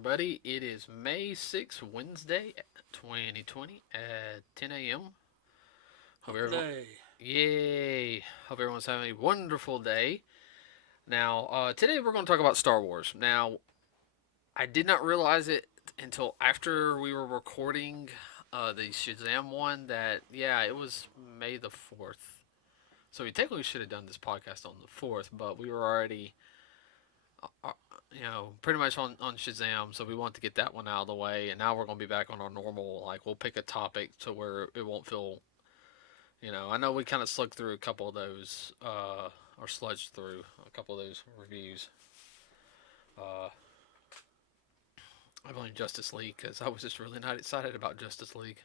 everybody. It is May 6th, Wednesday, 2020 at 10 a.m. Hope Hump everyone, day. yay! Hope everyone's having a wonderful day. Now, today we're going to talk about Star Wars. Now, I did not realize it until after we were recording the Shazam one that, yeah, it was May the 4th. So we technically should have done this podcast on the 4th, but we were already uh, pretty much on Shazam, so we want to get that one out of the way. And now we're going to be back on our normal, like, we'll pick a topic to where it won't feel, I know we kind of slugged through a couple of those, or sludged through a couple of those reviews. Uh, I've only Justice League because I was just really not excited about Justice League.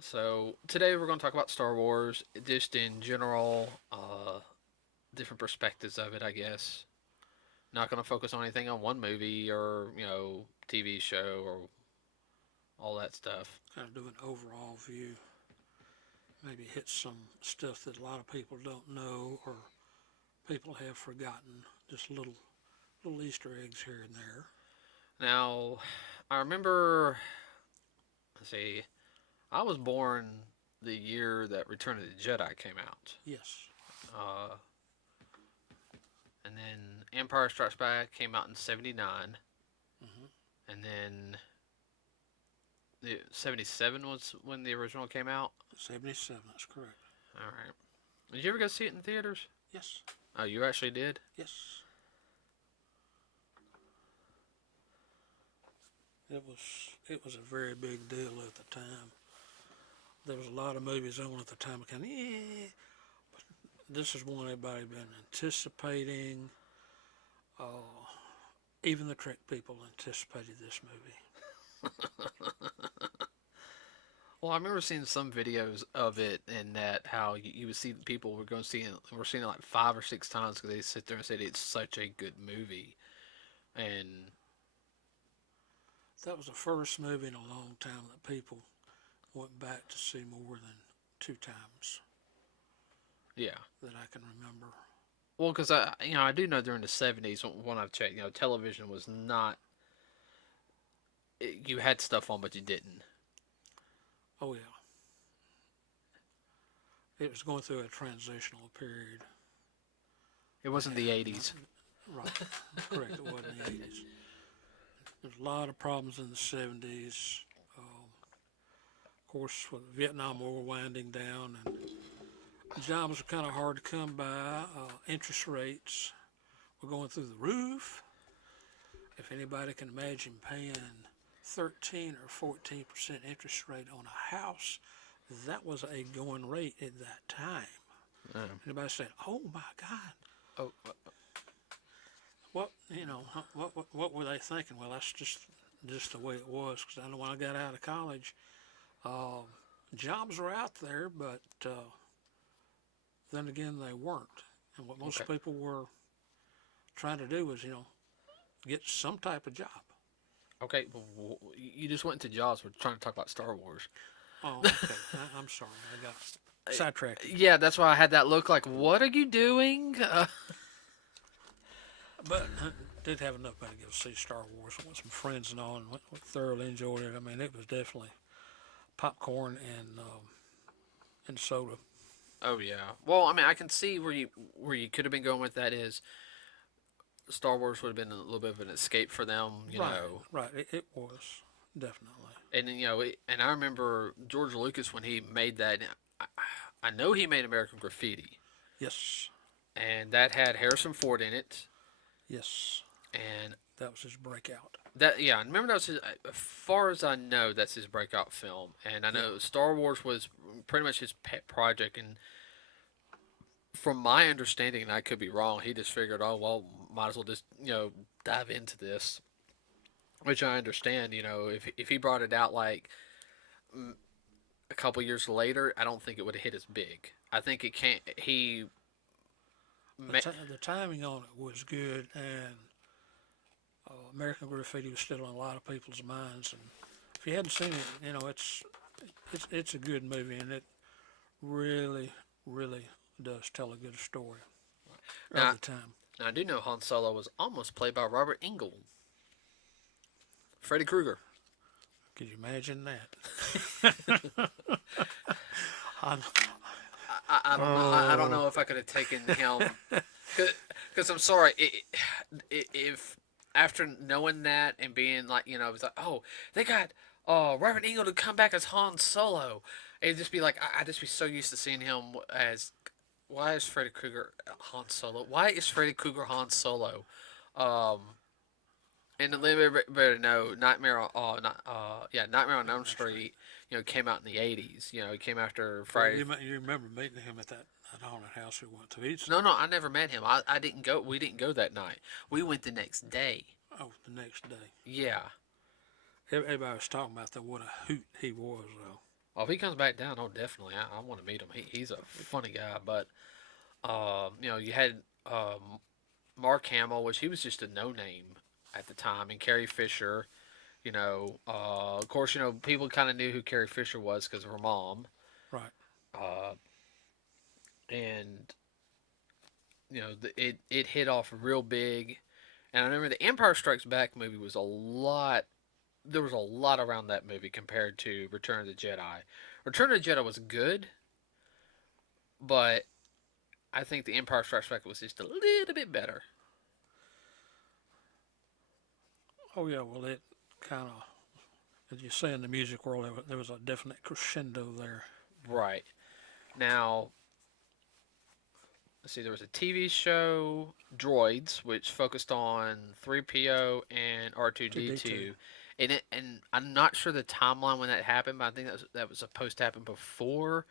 So today we're going to talk about Star Wars, just in general, different perspectives of it, I guess. Not going to focus on anything on one movie or TV show or all that stuff. Kind of do an overall view. Maybe hit some stuff that a lot of people don't know or people have forgotten. Just little Easter eggs here and there. Now, I remember. Let's see. I was born the year that Return of the Jedi came out. Yes. Uh, and then Empire Strikes Back came out in '79, and then the '77 was when the original came out. 77, that's correct. All right. Did you ever go see it in theaters? Yes. Oh, you actually did? Yes. It was a very big deal at the time. There was a lot of movies on at the time. Kind of, but this is one everybody been anticipating. Even the Trek people anticipated this movie. Well, I remember seeing some videos of it, and that how you would see people were going to see it, were seeing it like 5 or 6 times because they sit there and said it's such a good movie, and That was the first movie in a long time that people went back to see more than 2 times yeah. that I can remember. Well, because I do know during the '70s when I've checked, television was not. You had stuff on, but you didn't. Oh yeah, it was going through a transitional period. It wasn't the '80s. Right, correct. It wasn't the 80s. There's a lot of problems in the 70s. Of course, with the Vietnam War winding down, and jobs were kind of hard to come by. Interest rates were going through the roof. If anybody can imagine paying 13 or 14% interest rate on a house, that was a going rate at that time. Anybody said, "Oh my God, Oh, what what were they thinking?" Well, that's just the way it was. Because I know when I got out of college, jobs were out there, but then again, they weren't. And what most okay. people were trying to do was, get some type of job. Okay, well, you just went into jobs. We're trying to talk about Star Wars. Oh, okay. I'm sorry, I got sidetracked. Yeah, that's why I had that look like, what are you doing? But I did have enough money to go see Star Wars with some friends and all, and thoroughly enjoyed it. I mean, it was definitely popcorn and soda. Oh yeah. Well, I mean, I can see where you could have been going with that is Star Wars would have been a little bit of an escape for them, Right, right. It was definitely. And and I remember George Lucas when he made that. I, I know he made American Graffiti, Yes, and that had Harrison Ford in it, yes. and That was his breakout. that yeah, I remember that was his. As far as I know, that's his breakout film, and I Yeah. know Star Wars was pretty much his pet project, and from my understanding, and I could be wrong, he just figured, oh well, might as well just dive into this, which I understand. If he brought it out like a couple years later, I don't think it would have hit as big. I think it can't. The timing on it was good, and American Graffiti was still in a lot of people's minds. And if you hadn't seen it, it's a good movie, and it really, really does tell a good story of Now, the time. now I do know Han Solo was almost played by Robert Engel. Freddy Krueger. Could you imagine that? I, I don't know. I don't know if I could have taken him. Because I'm sorry, if after knowing that and being like, it was like, oh, they got Reverend Ingle to come back as Han Solo. It'd just be like, I'd just be so used to seeing him as, why is Freddy Krueger Han Solo? Why is Freddy Krueger Han Solo? Um, and the better know, Nightmare on Elm Street, came out in the '80s. It came after Friday. you remember meeting him at that haunted house we went to. No, I never met him. I didn't go. We didn't go that night. We went the next day. Oh, the next day. Yeah. Everybody was talking about that. What a hoot he was, though. Oh, if he comes back down, oh, definitely. I want to meet him. He's a funny guy. But, you had Mark Hamill, which he was just a no-name at the time, and Carrie Fisher. Of course, people kind of knew who Carrie Fisher was because of her mom. Right. Uh, and it hit off real big. And I remember the Empire Strikes Back movie was a lot. There was a lot around that movie compared to Return of the Jedi. Return of the Jedi was good, but I think the Empire Strikes Back was just a little bit better. Oh yeah, well it kind of, as you say in the music world, there was a definite crescendo there. Right. Now, let's see, there was a TV show, Droids, which focused on 3PO and R2D2. And I'm not sure the timeline when that happened, but I think that was supposed to happen before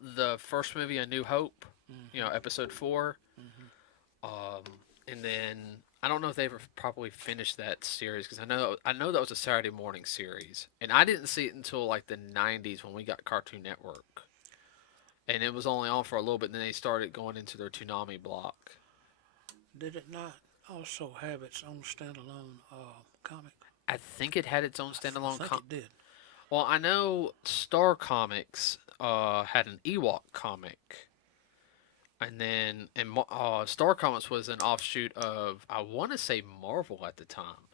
the first movie, A New Hope, Episode 4. And then I don't know if they ever properly finished that series, because I know that was a Saturday morning series, and I didn't see it until like the '90s when we got Cartoon Network, and it was only on for a little bit. And then they started going into their Toonami block. Did it not also have its own standalone comic? I think it had its own standalone comic. I think it did. Well, I know Star Comics had an Ewok comic. And then Star Comics was an offshoot of, I want to say, Marvel at the time.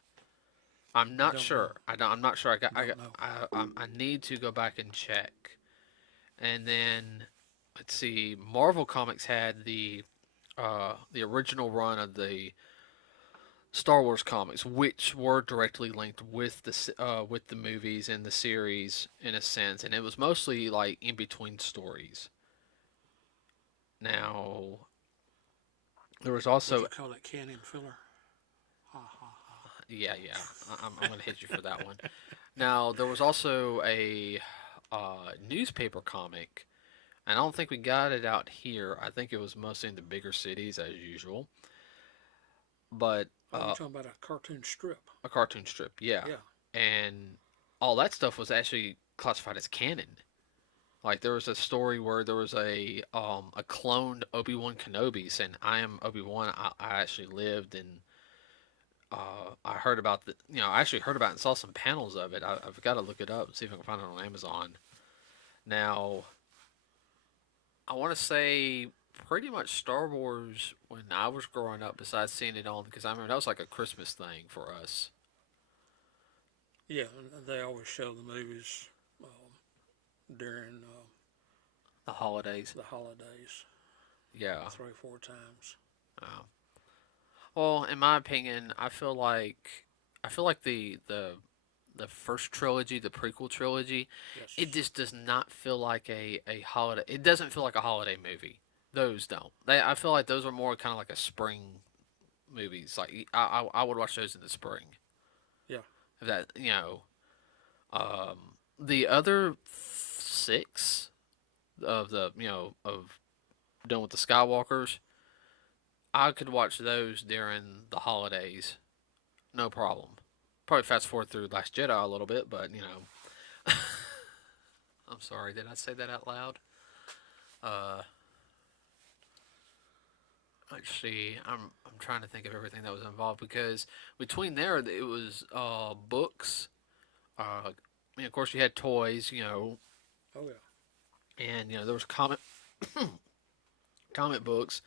I'm not sure. I'm not sure. I need to go back and check. And then let's see. Marvel Comics had the original run of the Star Wars comics, which were directly linked with the movies and the series in a sense, and it was mostly like in between stories. Now, there was also. Would you call it canon filler? Ha ha ha. Yeah. I'm going to hit you for that one. Now, there was also a newspaper comic, and I don't think we got it out here. I think it was mostly in the bigger cities as usual. But you're talking about a cartoon strip. A cartoon strip, yeah. And all that stuff was actually classified as canon. Like, there was a story where there was a cloned Obi-Wan Kenobi saying, "I am Obi-Wan." I actually lived, and I heard about I actually heard about it and saw some panels of it. I've got to look it up and see if I can find it on Amazon. Now, I want to say pretty much Star Wars when I was growing up, besides seeing it on, because I remember that was like a Christmas thing for us. Yeah, they always show the movies during the holidays. Yeah. 3 or 4 times. Well, in my opinion, I feel like the first trilogy, the prequel trilogy, yes. It just does not feel like a holiday. It doesn't feel like a holiday movie. Those don't. I feel like those are more kind of like a spring movies. Like I would watch those in the spring. Yeah. That the other 6 of the of Done with the Skywalkers, I could watch those during the holidays, no problem. Probably fast forward through Last Jedi a little bit, but I'm sorry, did I say that out loud? Let's see. I'm trying to think of everything that was involved, because between there it was books. Of course you had toys. Oh yeah. And there was comic books.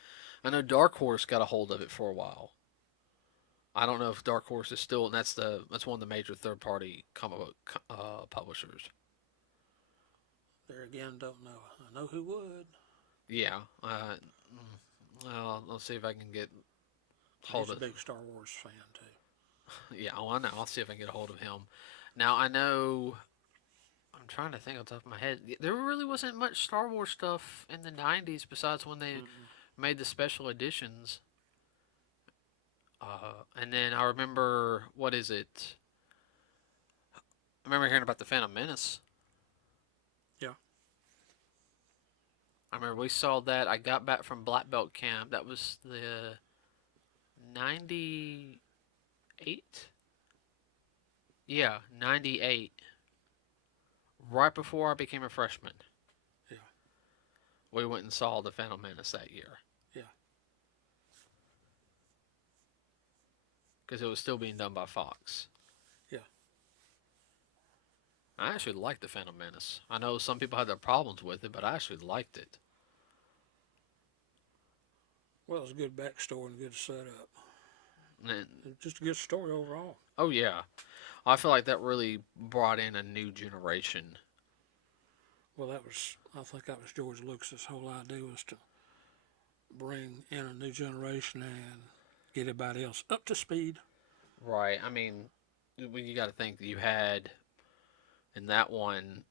I know Dark Horse got a hold of it for a while. I don't know if Dark Horse is still, and that's one of the major third party comic book publishers. There again, don't know. I know who would. Yeah. Well, let's see if I can get hold He's a of. big Star Wars fan too. Yeah, oh, I know. I'll see if I can get a hold of him. Now I know. I'm trying to think on top of my head. There really wasn't much Star Wars stuff in the '90s besides when they Mm-mm. made the special editions. And then I remember, what is it? I remember hearing about the Phantom Menace. Yeah. I remember we saw that. I got back from Black Belt camp. That was the '98. Yeah, '98. Right before I became a freshman, Yeah. we went and saw the Phantom Menace that year Yeah. because it was still being done by Fox. Yeah. I actually liked the Phantom Menace. I know some people had their problems with it, but I actually liked it. Well, it's a good backstory and good setup. And, It's just a good story overall. oh yeah, I feel like that really brought in a new generation. Well, I think that was George Lucas's whole idea was to bring in a new generation and get everybody else up to speed. Right. I mean, you got to think that you had in that one.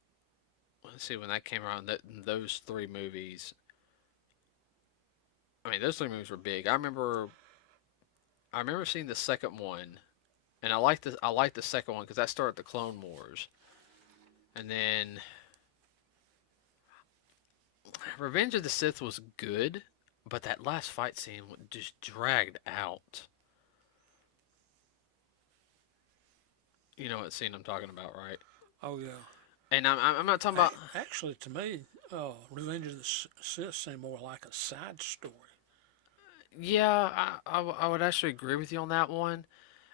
Let's see when that came around. Those three movies. I mean, those three movies were big. I remember seeing the second one, and I liked the second one because that started the Clone Wars, and then Revenge of the Sith was good, but that last fight scene just dragged out. You know what scene I'm talking about, right? Oh yeah. And I'm not talking about. Actually, to me, Revenge of the Sith seemed more like a side story. Yeah, I would actually agree with you on that one.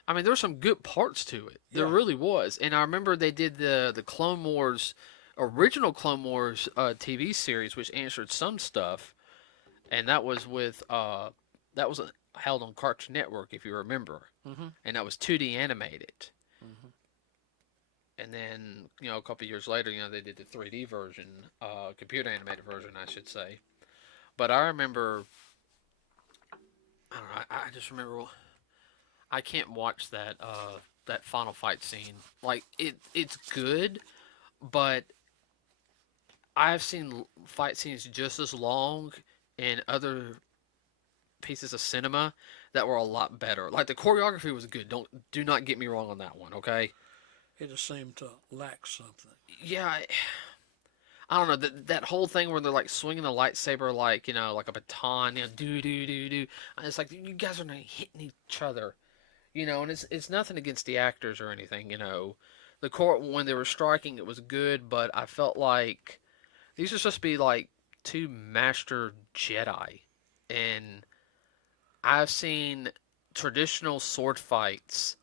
I mean, there were some good parts to it. There Yeah. really was. And I remember they did the Clone Wars, original Clone Wars TV series, which answered some stuff, and that was held on Cartoon Network, if you remember, Mm-hmm. and that was 2D animated. Mm-hmm. And then a couple years later, they did the 3D version, computer animated version, I should say. But I remember, I don't know, I just remember I can't watch that final fight scene. Like it's good, but I've seen fight scenes just as long in other pieces of cinema that were a lot better. Like the choreography was good. Do not get me wrong on that one, okay? It just seemed to lack something. Yeah, I don't know that whole thing where they're like swinging the lightsaber like like a baton, do do do do. And it's like you guys are not hitting each other, and it's nothing against the actors or anything. The court when they were striking, it was good, but I felt like these are supposed to be like two master Jedi, and I've seen traditional sword fights.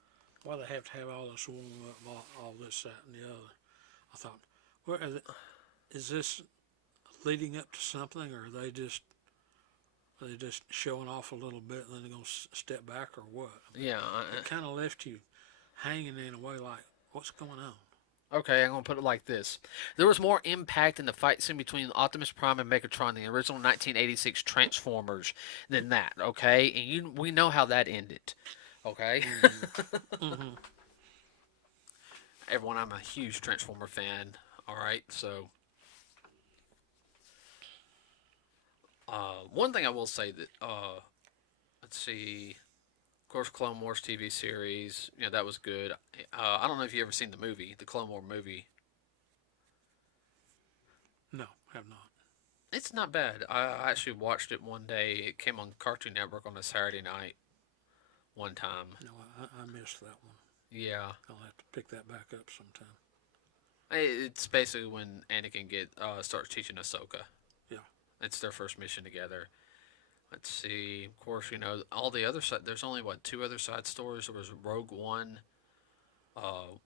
Why they have to have all this warm up, all this, that, and the other? I thought, where is this leading up to something, or are they just showing off a little bit and then they're gonna step back, or what? I mean, Yeah. it kind of left you hanging in a way like, what's going on? Okay, I'm gonna put it like this: there was more impact in the fight scene between Optimus Prime and Megatron, the original 1986 Transformers, than that. Okay, and we know how that ended. Okay, Mm-hmm. Mm-hmm. everyone, I'm a huge Transformer fan. All right, so one thing I will say that let's see, of course, Clone Wars TV series, that was good. I don't know if you ever seen the movie, the Clone War movie. No, have not. It's not bad. I actually watched it one day. It came on Cartoon Network on a Saturday night one time. No, I missed that one. Yeah, I'll have to pick that back up sometime. it's basically when Anakin starts teaching Ahsoka. Yeah. It's their first mission together. Let's see. Of course, all the other side. There's only two other side stories. There was Rogue One,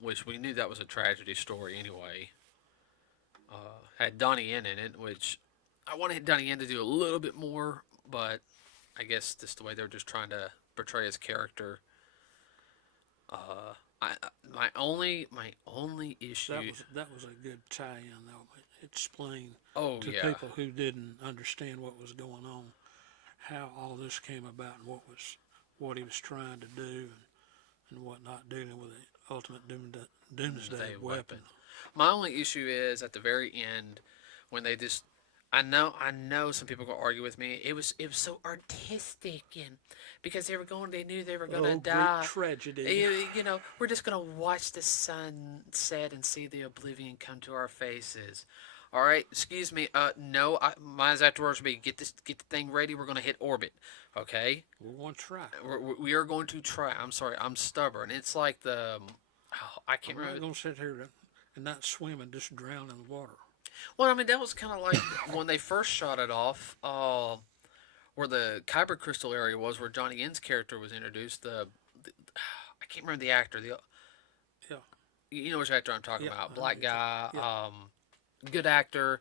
which we knew that was a tragedy story anyway. Had Donnie Yen in it, which I wanted Donnie Yen to do a little bit more, but I guess just the way they're just trying to portray his character. I my only issue. That was a good tie-in though. It explained Oh to yeah, people who didn't understand what was going on how all this came about and what he was trying to do and whatnot, dealing with the ultimate doomsday they weapon. My only issue is at the very end when they just. I know some people gonna argue with me. It was so artistic and because they knew they were gonna Oh, Greek die. tragedy. We're just gonna watch the sun set and see the oblivion come to our faces. All right, excuse me. No, mine's afterwards. Be get the thing ready. We're gonna hit orbit. Okay, We're going to try. we are going to try. I'm sorry, I'm stubborn. It's like I can't I'm not remember. going to sit here and not swim and just drown in the water. Well, I mean that was kind of like when they first shot it off. Where the Kyber Crystal area was, where Johnny Yen's character was introduced. The I can't remember the actor. The Yeah, You know which actor I'm talking yeah, about. I know Black guy, yeah. good actor,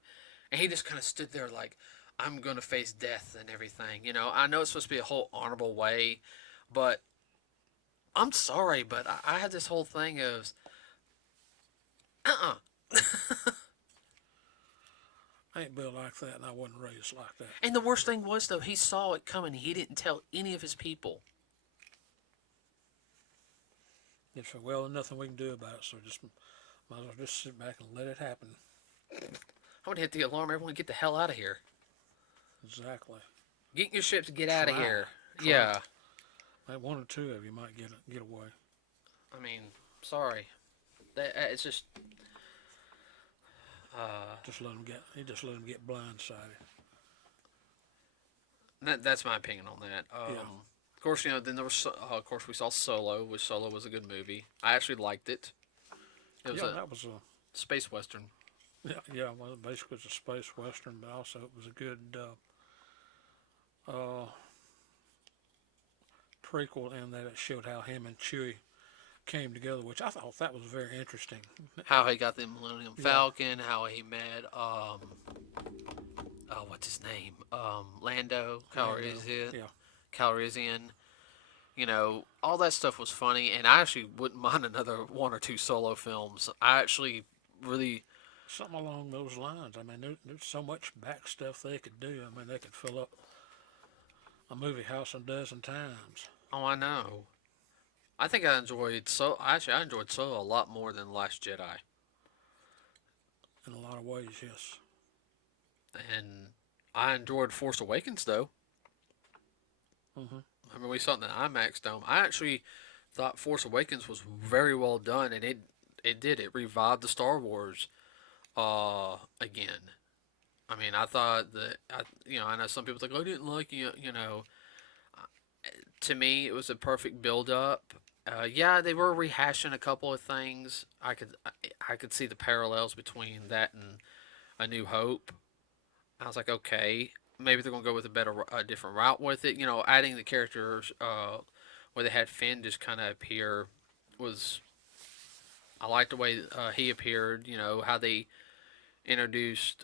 and he just kind of stood there like, I'm gonna face death and everything. I know it's supposed to be a whole honorable way, but I'm sorry, but I had this whole thing of, uh, I ain't built like that, and I wasn't raised like that. and the worst thing was though, he saw it coming. He didn't tell any of his people. It's well, there's nothing we can do about it, so just might as well just sit back and let it happen. I would hit the alarm. Everyone, get the hell out of here. Exactly. Get in your ships. Get out of Try. here. Try. Yeah. Like one or two of you might get away. I mean, sorry. It's just. Just let them get. He just let them get blindsided. That's my opinion on that. Yeah. Of course, then there was, of course, we saw Solo, which Solo was a good movie. I actually liked it. It was Yeah, a that was a. space western. Yeah. Well, basically it's a space western, but also it was a good prequel in that it showed how him and Chewie came together, which I thought that was very interesting. How he got the Millennium Yeah. Falcon, how he met, what's his name? Lando Calrissian. Yeah. Calrissian. All that stuff was funny, and I actually wouldn't mind another one or two Solo films. I actually really. Something along those lines. I mean, there's so much back stuff they could do. I mean, they could fill up a movie house a dozen times. Oh, I know. I think I enjoyed I enjoyed Solo a lot more than Last Jedi. In a lot of ways, yes. And I enjoyed Force Awakens though. Hmm. I mean, we saw it in the IMAX dome. I actually thought Force Awakens was very well done, and it revived the Star Wars again. I mean, I thought that I know some people think I didn't like it. To me, it was a perfect build up. Yeah, they were rehashing a couple of things. I could see the parallels between that and A New Hope. I was like, okay, maybe they're gonna go with a different route with it. Adding the characters where they had Finn just kind of appear was. I liked the way he appeared. How they introduced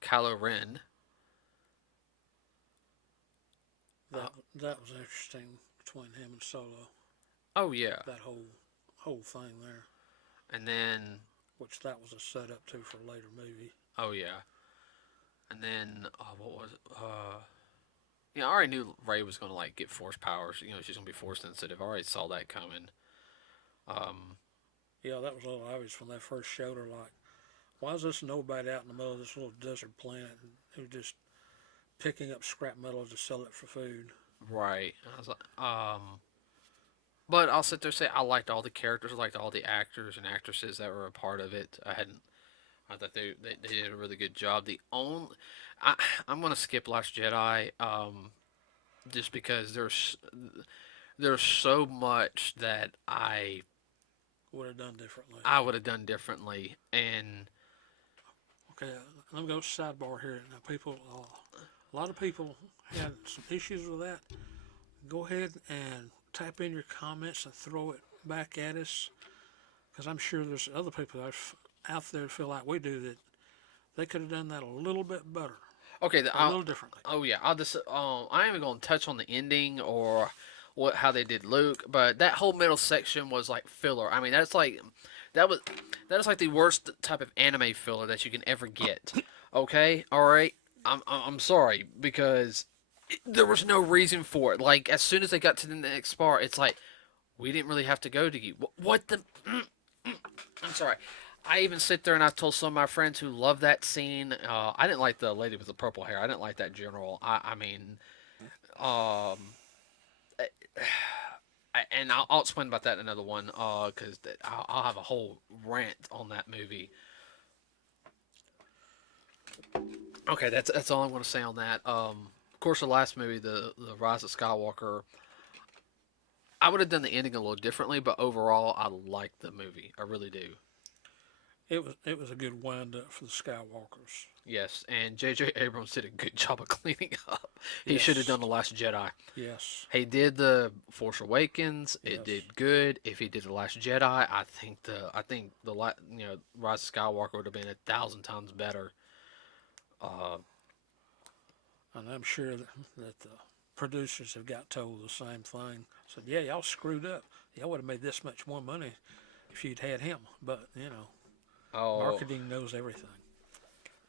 Kylo Ren. That was interesting between him and Solo. Oh yeah, That whole thing there, and then which that was a setup too for a later movie. oh yeah, and then what was it? I already knew Rey was gonna like get force powers. She's gonna be force sensitive. I already saw that coming. Um, Yeah, that was a little obvious when they first showed her. Like, why is this nobody out in the middle of this little desert planet who just picking up scrap metal to sell it for food? right. And I was like, but I'll sit there and say I liked all the characters. I liked all the actors and actresses that were a part of it. I thought they did a really good job. I'm gonna skip Last Jedi, just because there's so much that Would have done differently. I would have done differently, and Okay, let me go sidebar here. Now, a lot of people had some issues with that. Go ahead and type in your comments and throw it back at us, because I'm sure there's other people out there feel like we do that they could have done that a little bit better, okay, a little differently. oh yeah, I'll just I ain't even gonna touch on the ending or how they did Luke, but that whole middle section was like filler. I mean, that was that is like the worst type of anime filler that you can ever get. Okay, all right. I'm sorry because there was no reason for it. Like as soon as they got to the next part, it's like we didn't really have to go to you. What the? I'm sorry. I even sit there and I told some of my friends who love that scene. I didn't like the lady with the purple hair. I didn't like that general. I mean, um, and I'll explain about that in another one. Because I'll have a whole rant on that movie. Okay, that's all I'm going to say on that. Of course, the last movie, the Rise of Skywalker, I would have done the ending a little differently, but overall, I like the movie. I really do. It was a good wind up for the Skywalkers. Yes, and J.J. Abrams did a good job of cleaning up. He should have Yes, done The Last Jedi. yes, He did the Force Awakens. It yes. did good. If he did The Last Jedi, I think the Rise of Skywalker would have been 1,000 times better. Uh, And I'm sure that the producers have got told the same thing. Said, yeah, y'all screwed up. Y'all would have made this much more money if you'd had him. But, oh, marketing knows everything.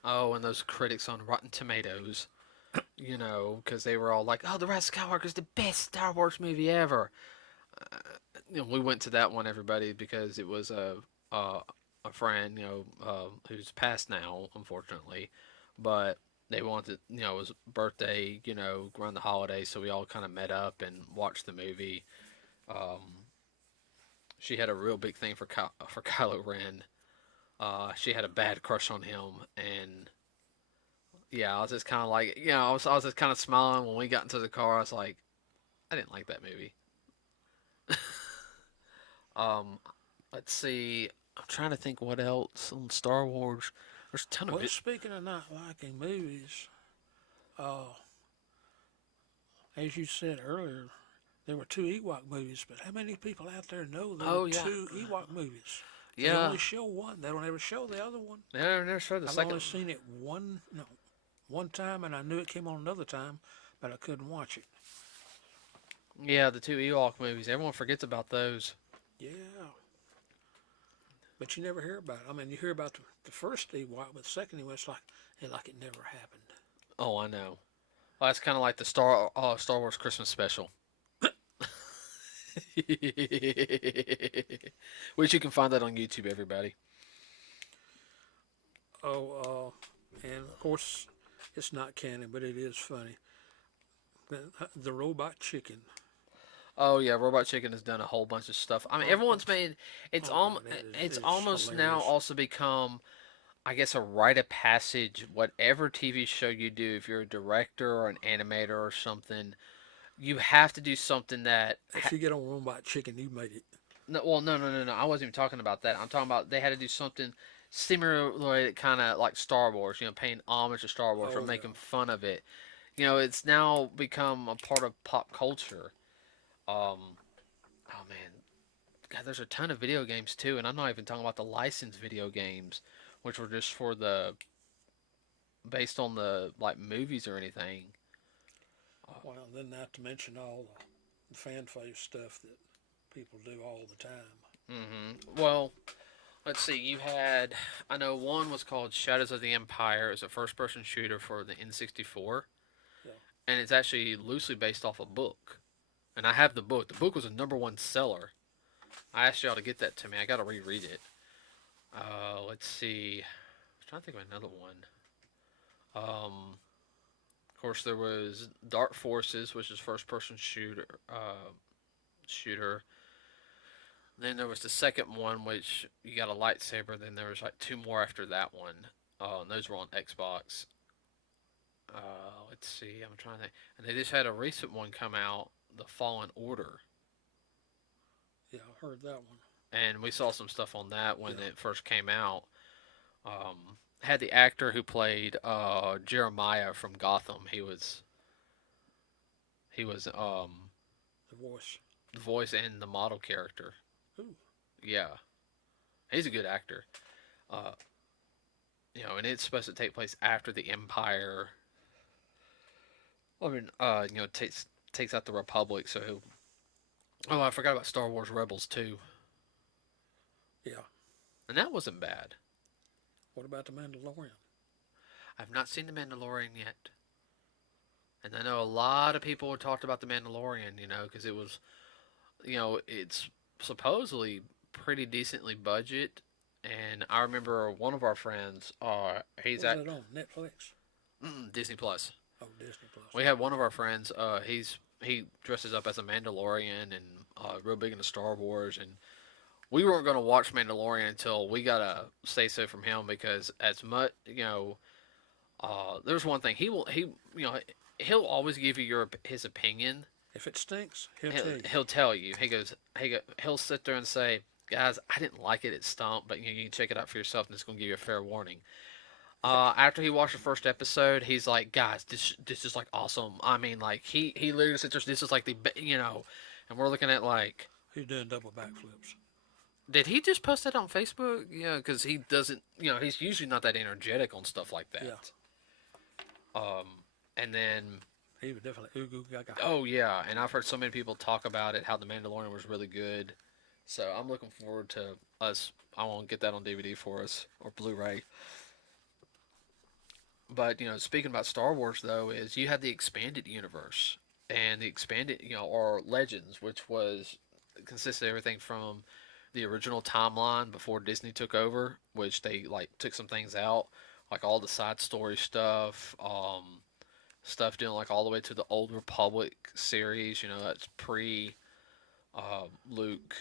oh, and those critics on Rotten Tomatoes, because they were all like, "Oh, The Rise of Skywalker is the best Star Wars movie ever." Uh, we went to that one, everybody, because it was a friend, who's passed now, unfortunately, but they wanted, it was birthday, around the holidays, so we all kind of met up and watched the movie. Um, she had a real big thing for Kylo Ren. She had a bad crush on him, and yeah, I was just kind of like, I was just kind of smiling when we got into the car. I was like, I didn't like that movie. Um, let's see. I'm trying to think what else on Star Wars. There's a ton of Well, it. speaking of not liking movies, uh, as you said earlier, there were two Ewok movies, but how many people out there know there were Oh yeah, two Ewok movies? They yeah. only show one. They don't ever show the other one. Never showed the I've second. only seen it one time, and I knew it came on another time, but I couldn't watch it. Yeah, the two Ewok movies. Everyone forgets about those. Yeah, but you never hear about it. I mean, you hear about the first Ewok, but the second Ewok, it's like it never happened. Oh, I know. Well, that's kind of like the Star Wars Christmas special, which you can find that on YouTube. Everybody. Oh, and of course, it's not canon, but it is funny. The robot chicken. Oh yeah, Robot Chicken has done a whole bunch of stuff. I mean, Oh, everyone's made it's it is almost now hilarious. also become, I guess, a rite of passage. Whatever TV show you do, if you're a director or an animator or something, you have to do something that. If you get on robot chicken, you made it. No, well, no. I wasn't even talking about that. I'm talking about they had to do something similar, kind of like Star Wars. Paying homage to Star Wars or Oh making yeah. fun of it. It's now become a part of pop culture. Oh man, God, there's a ton of video games too, and I'm not even talking about the licensed video games, which were just for the based on the like movies or anything. Well, then not to mention all the fan face stuff that people do all the time. Well, let's see. I know one was called Shadows of the Empire. It's a first-person shooter for the N64, Yeah. and it's actually loosely based off a book. And I have the book. The book was a #1 seller. I asked y'all to get that to me. I got to reread it. Let's see. I'm trying to think of another one. Of course, there was Dark Forces, which is first-person shooter. Then there was the second one, which you got a lightsaber. Then there was like two more after that one. And those were on Xbox. Let's see. I'm trying to think. And they just had a recent one come out, The Fallen Order. Yeah, I heard that one. And we saw some stuff on that when Yeah. it first came out. Had the actor who played Jeremiah from Gotham. He was The voice. the voice and the model character. Ooh. Yeah, he's a good actor. Uh, and it's supposed to take place after the Empire. I mean, takes out the Republic. So Oh, I forgot about Star Wars Rebels too, Yeah. and that wasn't bad. What about the Mandalorian? I've not seen the Mandalorian yet, and I know a lot of people talked about the Mandalorian. Because it was, it's supposedly pretty decently budget. And I remember one of our friends, he's Where's at that on? Netflix? Disney Plus. Oh, Disney Plus. We had one of our friends. He dresses up as a Mandalorian and real big into Star Wars. And we weren't going to watch Mandalorian until we got a say so from him because as much there's one thing he'll always give you his opinion. If it stinks, he'll He'll, tell you. he'll tell you. He'll sit there and say, "Guys, I didn't like it. It stunk, but you can check it out for yourself, and it's going to give you a fair warning." After he watched the first episode, he's like, "Guys, this is like awesome." I mean, like he literally sits there. This is like and we're looking at like, He's doing double backflips. did he just post that on Facebook? Yeah, because he doesn't. He's usually not that energetic on stuff like that. Yeah. And then He was definitely ooh gaga. oh yeah, and I've heard so many people talk about it, how the Mandalorian was really good. So I'm looking forward to us. I want to get that on DVD for us or Blu-ray. But speaking about Star Wars though, is you had the expanded universe and the expanded, or Legends, which was consisted of everything from the original timeline before Disney took over, which they like took some things out, like all the side story stuff, stuff dealing like all the way to the Old Republic series. That's pre Luke.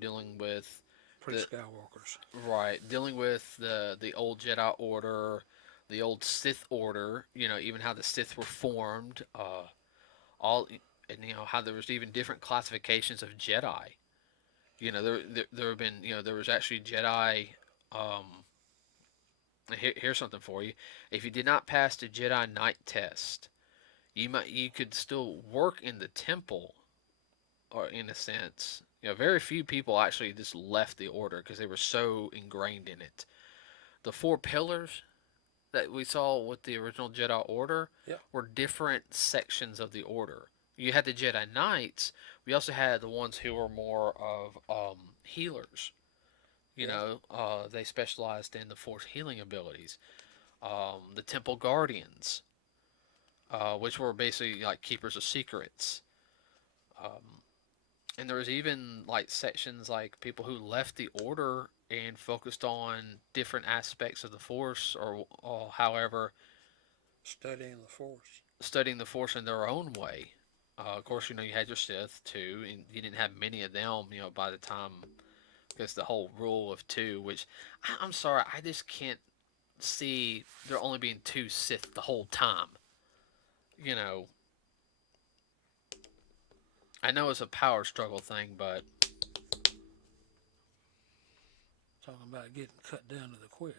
Dealing with Pre the Skywalkers. right, dealing with the old Jedi Order, the old Sith Order. Even how the Sith were formed. All and how there was even different classifications of Jedi. There have been there was actually Jedi. Here's something for you. If you did not pass the Jedi Knight test, you could still work in the temple, or in a sense. Very few people actually just left the order because they were so ingrained in it. The four pillars that we saw with the original Jedi Order Yeah. were different sections of the order. You had the Jedi Knights. We also had the ones who were more of healers. They specialized in the Force healing abilities. The Temple Guardians, which were basically like keepers of secrets. And there was even like sections like people who left the order and focused on different aspects of the Force, or however, Studying the Force. studying the Force in their own way. Of course, you had your Sith too, and you didn't have many of them. By the time, because the whole rule of two, which I'm sorry, I just can't see there only being two Sith the whole time. You know, I know it's a power struggle thing, but Talking about getting cut down to the quick.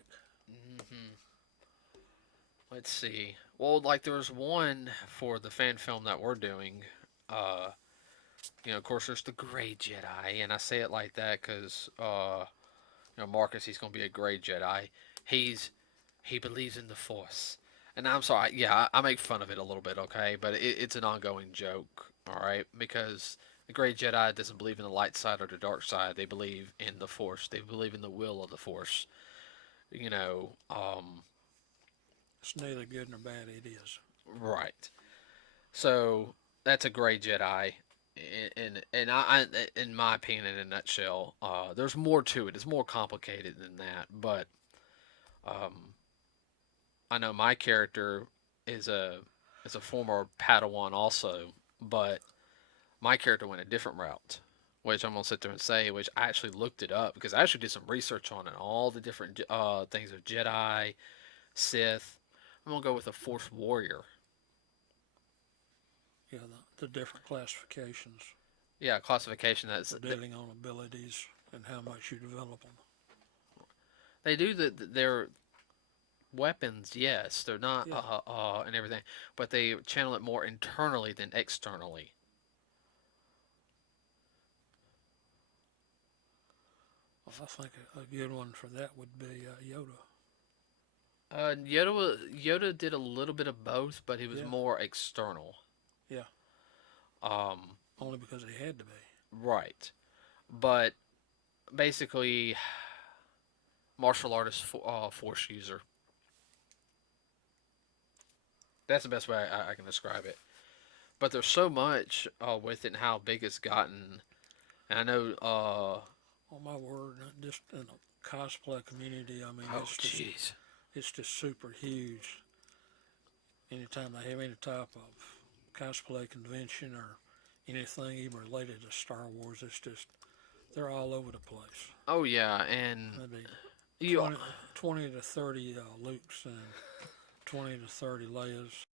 hmm let's see. Well, like there was one for the fan film that we're doing. Uh, of course, there's the Gray Jedi, and I say it like that because Marcus, he's gonna be a Gray Jedi. He believes in the Force, and I'm sorry, yeah, I make fun of it a little bit, okay, but it's an ongoing joke, all right, because the Gray Jedi doesn't believe in the light side or the dark side. They believe in the Force. They believe in the will of the Force. You know, It's neither good nor bad. It is. right. So that's a Gray Jedi. In my opinion, in a nutshell, there's more to it. It's more complicated than that. But um, I know my character is a former Padawan also, but my character went a different route, which I'm gonna sit there and say, which I actually looked it up because I actually did some research on it, all the different things of Jedi, Sith. I'm gonna go with a Force Warrior. Yeah, the different classifications Yeah, classification that's depending on abilities and how much you develop them. they do their weapons. Yes, they're not Yeah. and everything, but they channel it more internally than externally. Well, I think a good one for that would be Yoda. Yoda did a little bit of both, but he was Yeah. more external. Yeah. Um, only because they had to be. Right. But basically, martial artist, force user. That's the best way I can describe it. But there's so much with it and how big it's gotten. And I know. Oh my word! Just in the cosplay community, I mean, Oh, jeez. it's just super huge. Anytime they have any type of cosplay convention or anything even related to Star Wars, it's just they're all over the place. Oh yeah, and Maybe you. 20, 20 to 30 Lukes and 20 to 30 Leias.